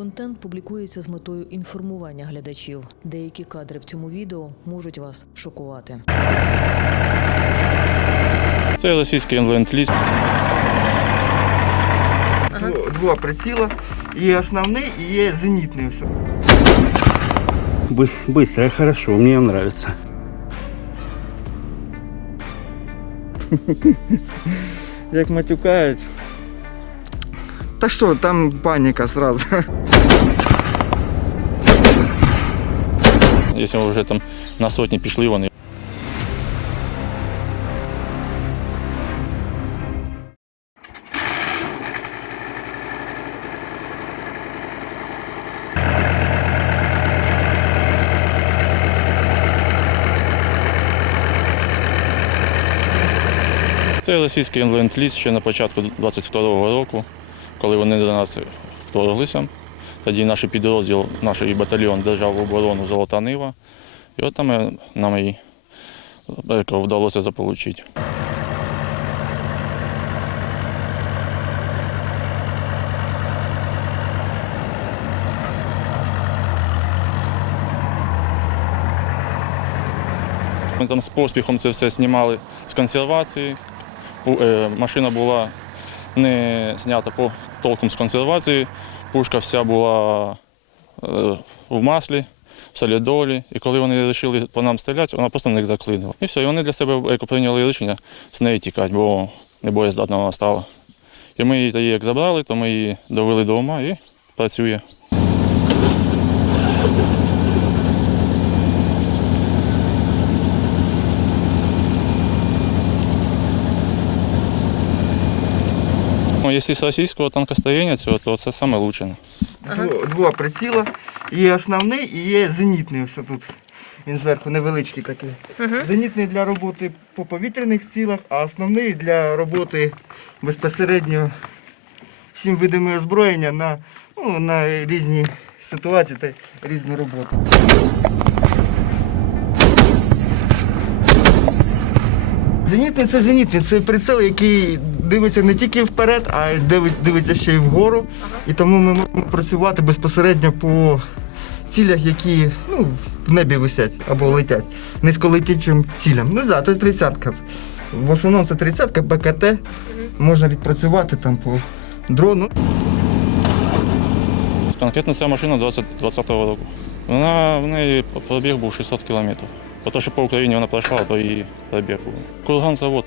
Контент публікується з метою інформування глядачів. Деякі кадри в цьому відео можуть вас шокувати. Це російський ленд-ліз. Дво- Два приціла. Є основний і є зенітний. Быстро, хорошо, мне нравится. Як матюкають. Та що, там паніка зразу. Якщо вже там на сотні пішли вони. Це російський ленд-ліз ще на початку 22-го року, Коли вони до нас вторглися. Тоді наш підрозділ, наш батальйон держав оборону Золота Нива. І от там е, нам і е, вдалося заполучити. Ми там з поспіхом це все знімали з консервації. Е, Машина була не знята по толком з консервації. Пушка вся була е, в маслі, в солідолі. І коли вони вирішили по нам стріляти, вона просто на них заклинила. І все, і вони для себе прийняли рішення з неї тікати, бо не боєздатна вона стала. І ми її як забрали, то ми її довели до ума і працює. Ну, Якщо з російського танкостроєння цього, то це саме лучше. Дво- Два приціла. Є основний і є зенітний. Ось тут. Він зверху невеличкий такий. Зенітний для роботи по повітряних цілах, а основний для роботи безпосередньо всім видами озброєння на, ну, на різні ситуації та різну роботу. Зенітний це зенітний, це приціл, який дивиться не тільки вперед, а й дивиться ще й вгору. І тому ми можемо працювати безпосередньо по цілях, які ну, в небі висять або летять, низьколетючим цілям. Ну так, да, це тридцятка. В основному це тридцятка, БКТ. Можна відпрацювати там по дрону. Конкретно ця машина 20 20-го року. Вона в неї пробіг був 600 кілометрів. По те, що по Україні вона пройшла, то її пробіг був. Курган завод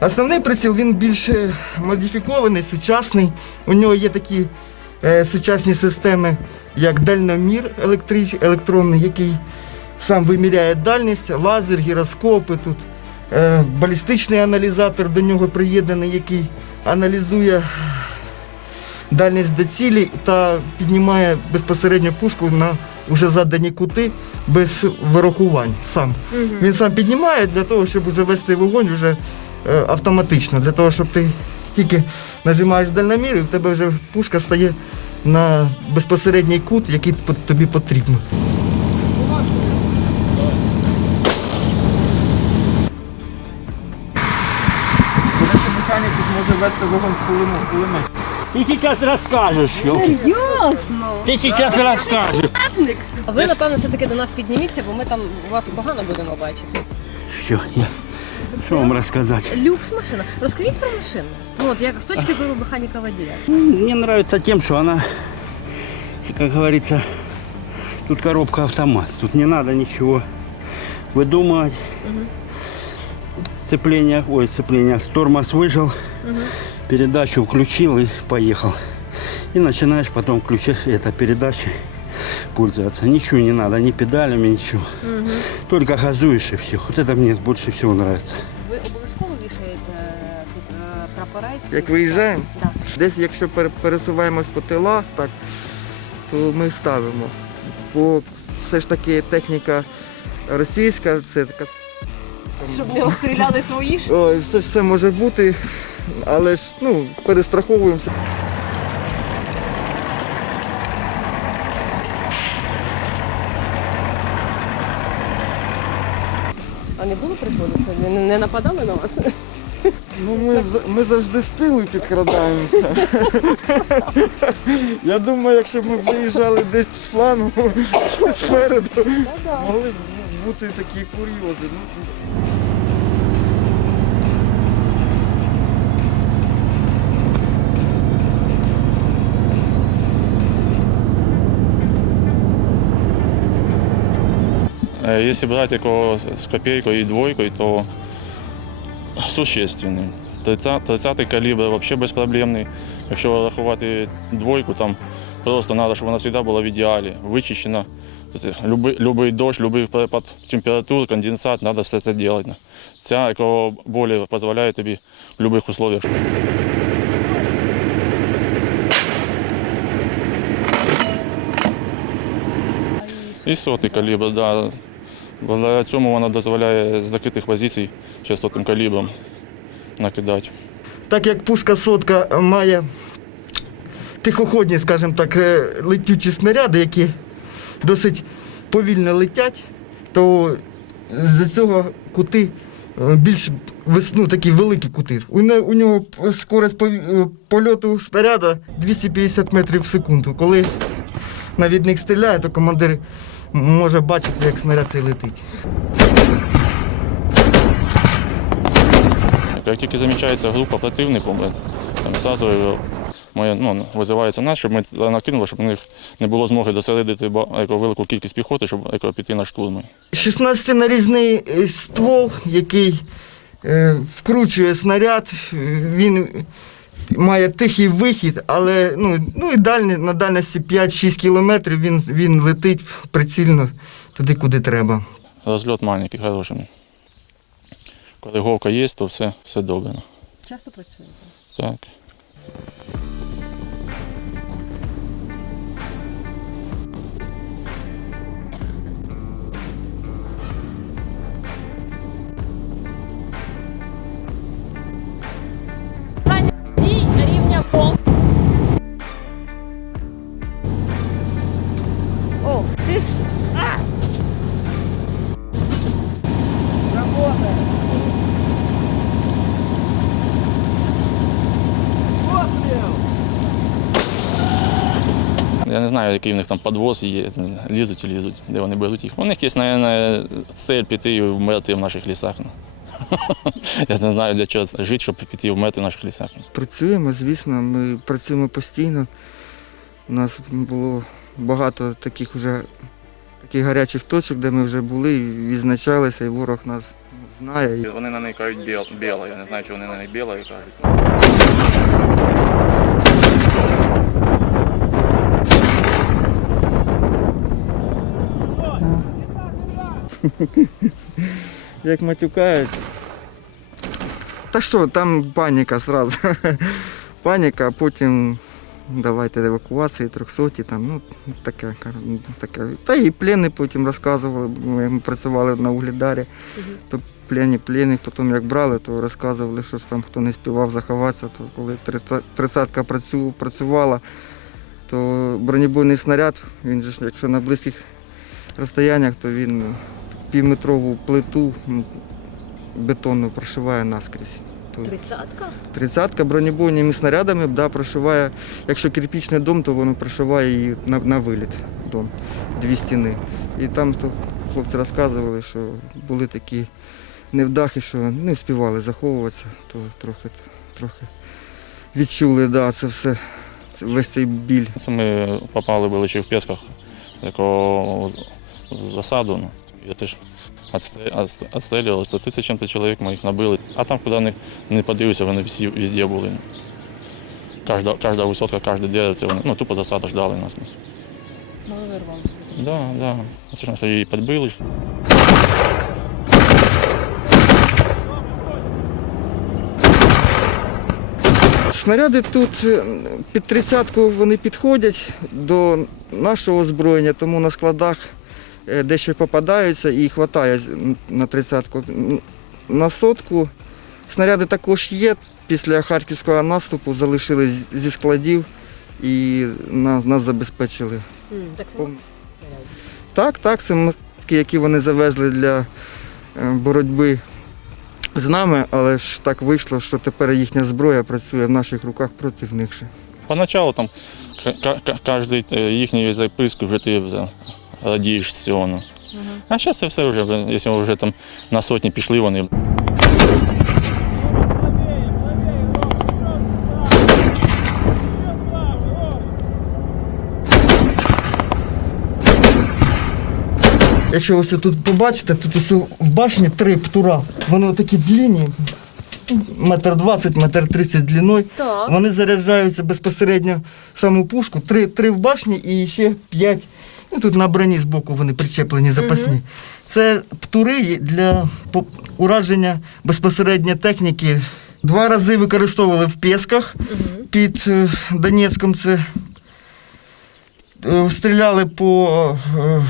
Основний приціл він більш модифікований, сучасний. У нього є такі е, сучасні системи, як дальномір електрич, електронний, який сам виміряє дальність, лазер, гіроскопи тут. Е, балістичний аналізатор до нього приєднаний, який аналізує дальність до цілі та піднімає безпосередньо пушку на вже задані кути без вирахувань сам. Він сам піднімає для того, щоб вже вести вогонь вже е, автоматично, для того, щоб ти тільки нажимаєш дальномір і в тебе вже пушка стає на безпосередній кут, який тобі речі, механік тут може вести вогонь з кулемету. Ты сейчас расскажешь, ёлки. Серйозно? Ты сейчас расскажешь. А ви, напевно, все-таки до нас підніміться, бо ми там вас погано будемо бачити. Все, я... Что вам рассказать? Люкс машина. Розкажіть про машину. Ну, от як з точки зору механіка водія. Мне нравится тем, что она, как говорится, тут коробка автомат. Тут не надо ничего выдумывать. Сцепление, ой, сцепление, тормоз выжил, Передачу включил и поехал. И начинаешь потом включать это передачи пользоваться. Ничего не надо, ни педалями, ничего. Только газуешь и все. Вот это мне больше всего нравится. Ви обов'язково вішаєте тут е, прапорець? Як виїжджаємо? Так. Десь, якщо пере- пересуваємось по тилах, так, то ми ставимо. Бо все ж таки техніка російська, це така. Щоб не обстріляли свої ж. Ой, все це може бути, але ж ну, перестраховуємося. А не було приколу? Не, не нападали на вас? Ну, ми, ми завжди з тилу підкрадаємося. Я думаю, якщо б ми виїжджали десь з флангу чи спереду, могли б ну, бути такі курйози. Если брать его с копейкой и двойкой, то существенный. 30, 30 калібр взагалі безпроблемний. Якщо рахувати двойку, там просто треба, щоб вона завжди була в ідеалі, вичищена. Любий, дощ, любий перепад температур, конденсат, треба все це робити. Ця якого більше дозволяє тобі в будь-яких условиях. І сотий калібр, да. Благодаря цьому вона дозволяє з закритих позицій ще сотим калібром накидати. Так як пушка сотка має тихоходні, скажімо так, е, летючі снаряди, які досить повільно летять, то з цього кути е, більш вис- ну, такі великі кути. У, нього скорость польоту снаряда 250 метрів в секунду. Коли навідник стріляє, то командир може бачити, як снаряд цей летить. Як тільки замічається група противників, ми там зразу ми, ну, визивається нас, щоб ми накинули, щоб у них не було змоги яку велику кількість піхоти, щоб піти на штурми. 16-нарізний е, ствол, який е, вкручує снаряд, е, він має тихий вихід, але ну, ну і дальні, на дальності 5-6 кілометрів він, він летить прицільно туди, куди треба. Розльот маленький, хороший. Коли говка є, то все, все добре. Часто працюєте? Так. Не знаю, який в них там підвоз є, лізуть і лізуть, де вони беруть їх. У них є, мабуть, цель піти і вмерти в наших лісах. ну. Я не знаю для чого жити, щоб піти і вмерти в наших лісах. Працюємо, звісно, ми працюємо постійно. У нас було багато таких вже таких гарячих точок, де ми вже були і відзначалися, і ворог нас знає. Вони на неї кажуть біло. Я не знаю, чого вони на неї біло кажуть. Як матюкають. Та що, там паніка зразу. паніка, а потім давайте евакуації, трьохсоті, там, ну, таке, таке. Та і плени потім розказували, ми працювали на углідарі, то плені, плени, потім як брали, то розказували, що там хто не співав заховатися, то коли тридцятка працювала, то бронебойний снаряд, він же якщо на близьких розстояннях, то він півметрову плиту ну, бетонну прошиває наскрізь. Тридцятка? Тридцятка бронебойними снарядами да, прошиває, якщо кирпічний дом, то воно прошиває її на, на виліт дом, дві стіни. І там то хлопці розказували, що були такі невдахи, що не встигали заховуватися, то трохи, трохи відчули да, це все, весь цей біль. Це ми попали були ще в Песках, такого засаду. Ну, це ж відстрілювали 100 тисяч чим-то чоловік, ми їх набили. А там, куди не, не подивився, вони всі везде були. Кожна, кожна висотка, кожне деревце, вони ну, тупо засаду ждали нас. Мали вирвалися. Да, да. Це ж нас її підбили. Снаряди тут е, під тридцятку вони підходять до нашого озброєння, тому на складах дещо попадаються і вистачає на тридцятку. На сотку снаряди також є. Після харківського наступу залишились зі складів і нас, нас забезпечили. Так само Так, так, це маски, які вони завезли для е, боротьби з нами, але ж так вийшло, що тепер їхня зброя працює в наших руках проти них же. Поначалу там кожен їхній записку вже ти вже радієш з цього. ну. А зараз це все вже, якщо вже там на сотні пішли вони. Якщо ось тут побачите, тут ось в башні три птура. Вони такі длинні, метр двадцять, метр тридцять длиною. Вони заряджаються безпосередньо в саму пушку. Три, три в башні і ще п'ять. Ну, тут на броні збоку вони причеплені запасні. Це птури для ураження безпосередньо техніки. Два рази використовували в Пєсках під е, Донецьком. Це е, стріляли по е,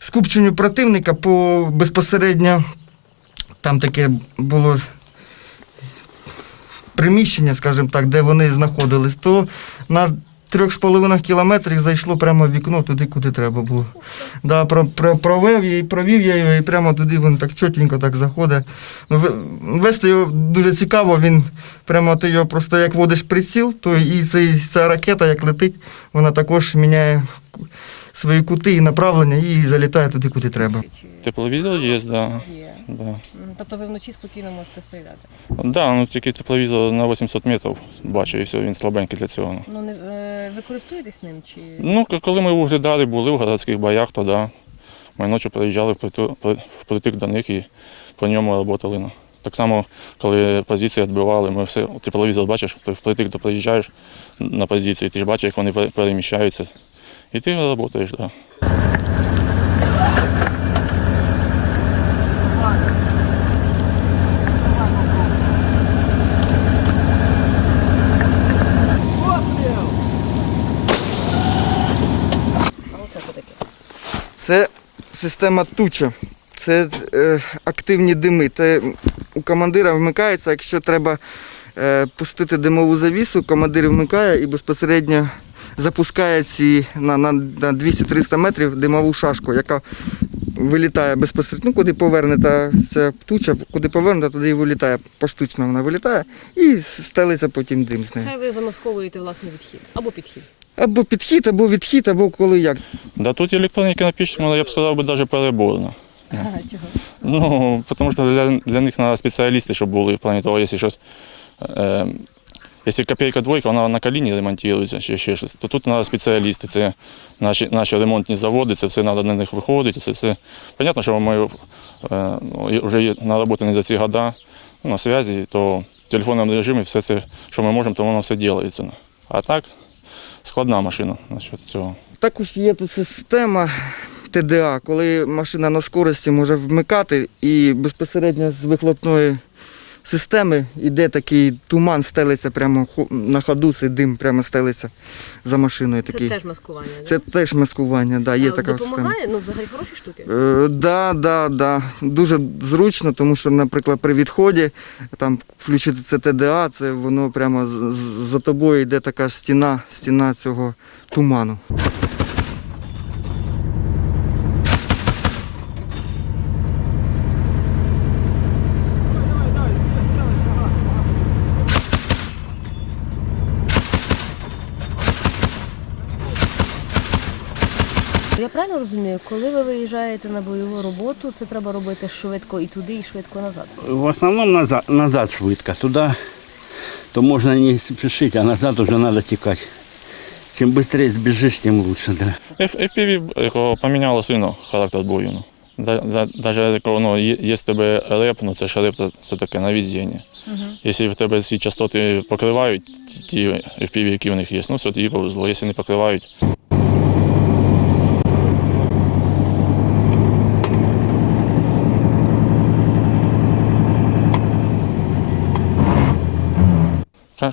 скупченню противника по безпосередньо. Там таке було приміщення, скажімо так, де вони знаходились, то на трьох з половиною кілометрів зайшло прямо в вікно туди, куди треба було. Да, про, про, провев її, провів я його і прямо туди він так чотенько так заходить. Ну, Вести його дуже цікаво, він прямо ти його просто як водиш приціл, то і цей, ця ракета, як летить, вона також міняє свої кути і направлення і залітає туди, куди треба. Тепловізор є, да. Є. Да. Тобто ви вночі спокійно можете стріляти. Да, ну тільки тепловізор на 800 метрів бачу, і все, він слабенький для цього. Ну не е, ви користуєтесь ним чи Ну, к- коли ми в Угледарі були в городських боях, то да. Ми ночі приїжджали вприту- при- впритик до них і по ньому працювали. Ну. Так само, коли позиції відбивали, ми все, тепловізор бачиш, ти впритик то приїжджаєш на позиції, ти ж бачиш, як вони пере- переміщаються. Ти працюєш, так. Да. Це система туча. Це е, активні дими. Це у командира вмикається, якщо треба е, пустити димову завісу, командир вмикає і безпосередньо запускає ці на, на, на 200-300 метрів димову шашку, яка вилітає безпосередньо, ну, куди повернута ця туча, куди повернута, туди і вилітає. Поштучно вона вилітає і стелиться потім дим з нею. Це ви замасковуєте власний відхід або підхід. Або підхід, або відхід, або коли як. Да тут електроніки напічно, я б сказав, би навіть переборно. Ага, чого? Ну, тому що для, для них треба спеціалісти, щоб були в плані того, якщо щось. Е, якщо копійка двойка, вона на коліні ремонтується чи ще щось, то тут треба спеціалісти. Це наші, наші ремонтні заводи, це все треба на них виходити. Це все. Понятно, що ми е, ну, вже є на роботі не за ці года, ну, на зв'язі, то в телефонному режимі все це, що ми можемо, то воно все робиться. А так, складна машина насчет цього. Також є тут система ТДА, коли машина на скорості може вмикати і безпосередньо з вихлопної системи йде такий туман, стелиться прямо на ходу, цей дим прямо стелиться за машиною. Це теж маскування. да? Це теж маскування, да, є А, така система. допомагає? Ну, взагалі хороші штуки. Е, да, да, да. Дуже зручно, тому що, наприклад, при відході там включити це ТДА, це воно прямо за тобою йде така стіна, стіна цього туману. Розумію, коли ви виїжджаєте на бойову роботу, це треба робити швидко і туди, і швидко назад. В основном назад, назад швидко. Туда то можно не спешить, а назад уже надо текать. Чем быстрее сбежишь, тем лучше, да. FPV поміняло сильно характер бою. Ну. Даже якого, ну, є, з тебе реп, ну це ж реп це, таке навіздіння. Якщо в тебе ці частоти покривають, ті- ті FPV, які в них є, ну все тобі повезло. Якщо не покривають,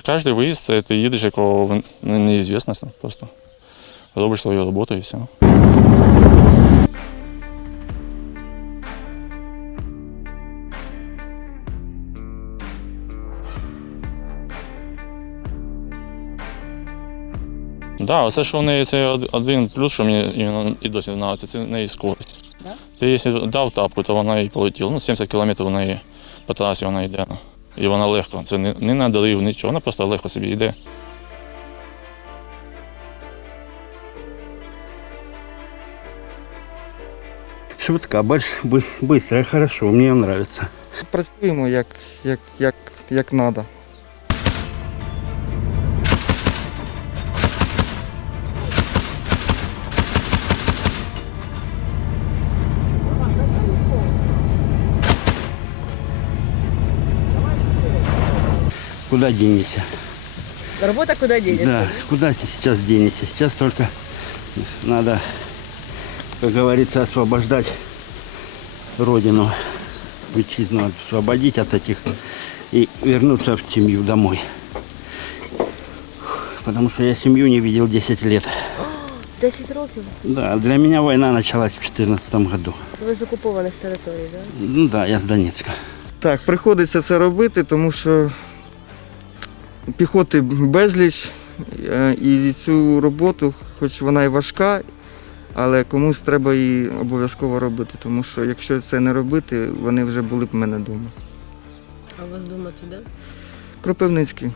Ка- Кожен виїзд це ти їдеш, якого в- ну, просто. Робиш свою роботу і все. Да, оце що в неї це один плюс, що мені і досі подобається, це в неї скорість. Да? Ти якщо дав тапку, то вона і полетіла. Ну, 70 кілометрів в неї по трасі вона йде. І вона легко. Це не, не надрив, нічого, вона просто легко собі йде. Швидка, больш, добре, хорошо, мені подобається. Працюємо як, як, як, як треба. Куда денешься? Робота куди дінеться? Да, куда ты сейчас денешься? Сейчас только надо, как говорится, освобождать родину, витчизну освободить от этих и вернуться в семью домой. Потому что я семью не видел 10 лет. 10 років. Да, для меня война началась в 2014 году. Ви з окупованих територій, так? Ну да, я с Донецка. Так, приходиться це робити, тому що піхоти безліч, е, і цю роботу, хоч вона і важка, але комусь треба її обов'язково робити, тому що якщо це не робити, вони вже були б в мене вдома. А у вас вдома це де? Кропивницький.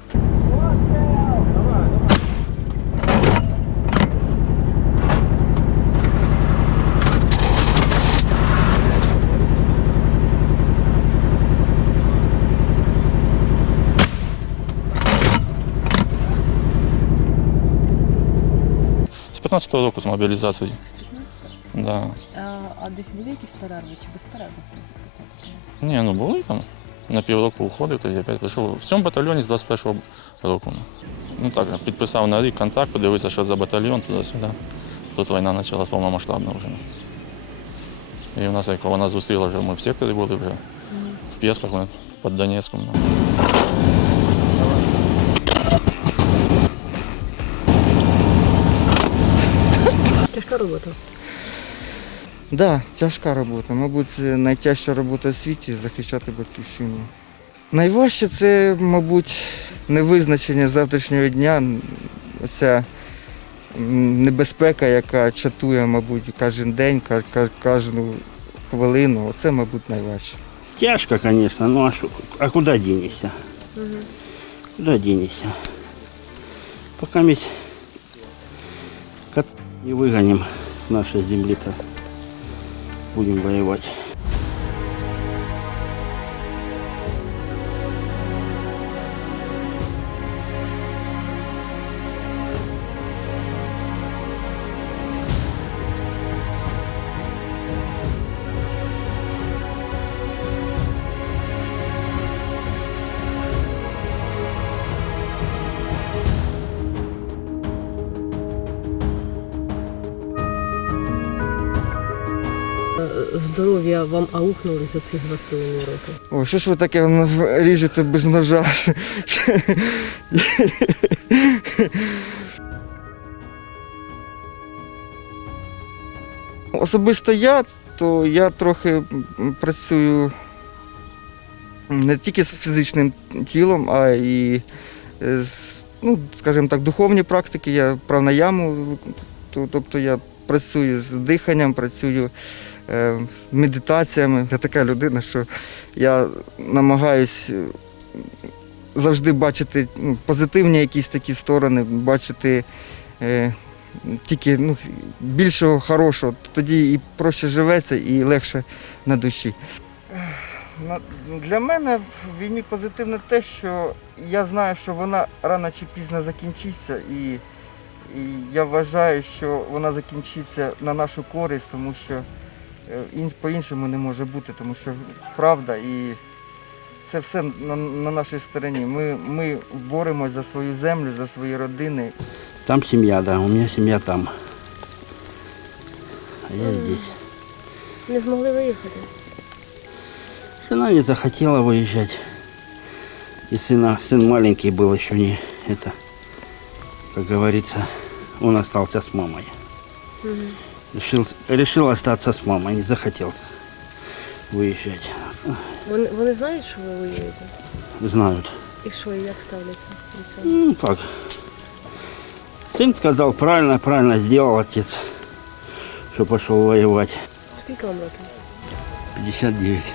15-го року з мобілізації. Да. А, а десь були якісь перерви чи безперервно з Ні, ну були там. На півроку уходив, тоді опять прийшов. В цьому батальйоні з 21-го року. Ну так, підписав на рік контракт, подивився, що за батальйон туди-сюди. Тут війна почалась повномасштабна вже. І в нас, як вона зустріла вже, ми в секторі були вже, в Пєсках, під Донецьком. Так, да, тяжка робота. Мабуть, це найтяжча робота в світі захищати батьківщину. Найважче це, мабуть, невизначення завтрашнього дня, оця небезпека, яка чатує, мабуть, кожен день, кожну хвилину. Оце, мабуть, найважче. Тяжко, конечно, ну а, шо- а куда денешься? Куда денешься? Пока мы не выгоним с нашей земли-то, будем воевать. Здоров'я вам аукнули за цих два з половиною роки. О, що ж ви таке ріжете без ножа? Особисто я, то я трохи працюю не тільки з фізичним тілом, а і е, з, ну, скажімо так, духовні практики. Я правнаяму, вик- то- тобто я працюю з диханням, працюю медитаціями. Я така людина, що я намагаюсь е, завжди бачити ну, позитивні якісь такі сторони, бачити е, тільки ну, більшого хорошого. Тоді і проще живеться, і легше на душі. Для мене в війні позитивне те, що я знаю, що вона рано чи пізно закінчиться, і, і я вважаю, що вона закінчиться на нашу користь, тому що е, по-іншому не може бути, тому що правда і це все на, на нашій стороні. Ми, ми боремось за свою землю, за свої родини. Там семья, да, у меня семья там. А я здесь. Не змогли виїхати. Жена не захотела выезжать. И сына, сын маленький был еще не это, как говорится, он остался с мамой. Решил, решил остаться с мамой, не захотел выезжать. Вони, вони знають, що ви воюєте? Знают. І що, і як ставляться до цього? Ну как, Сын сказал, правильно, правильно сделал отец, что пошел воевать. Скільки вам років? 59.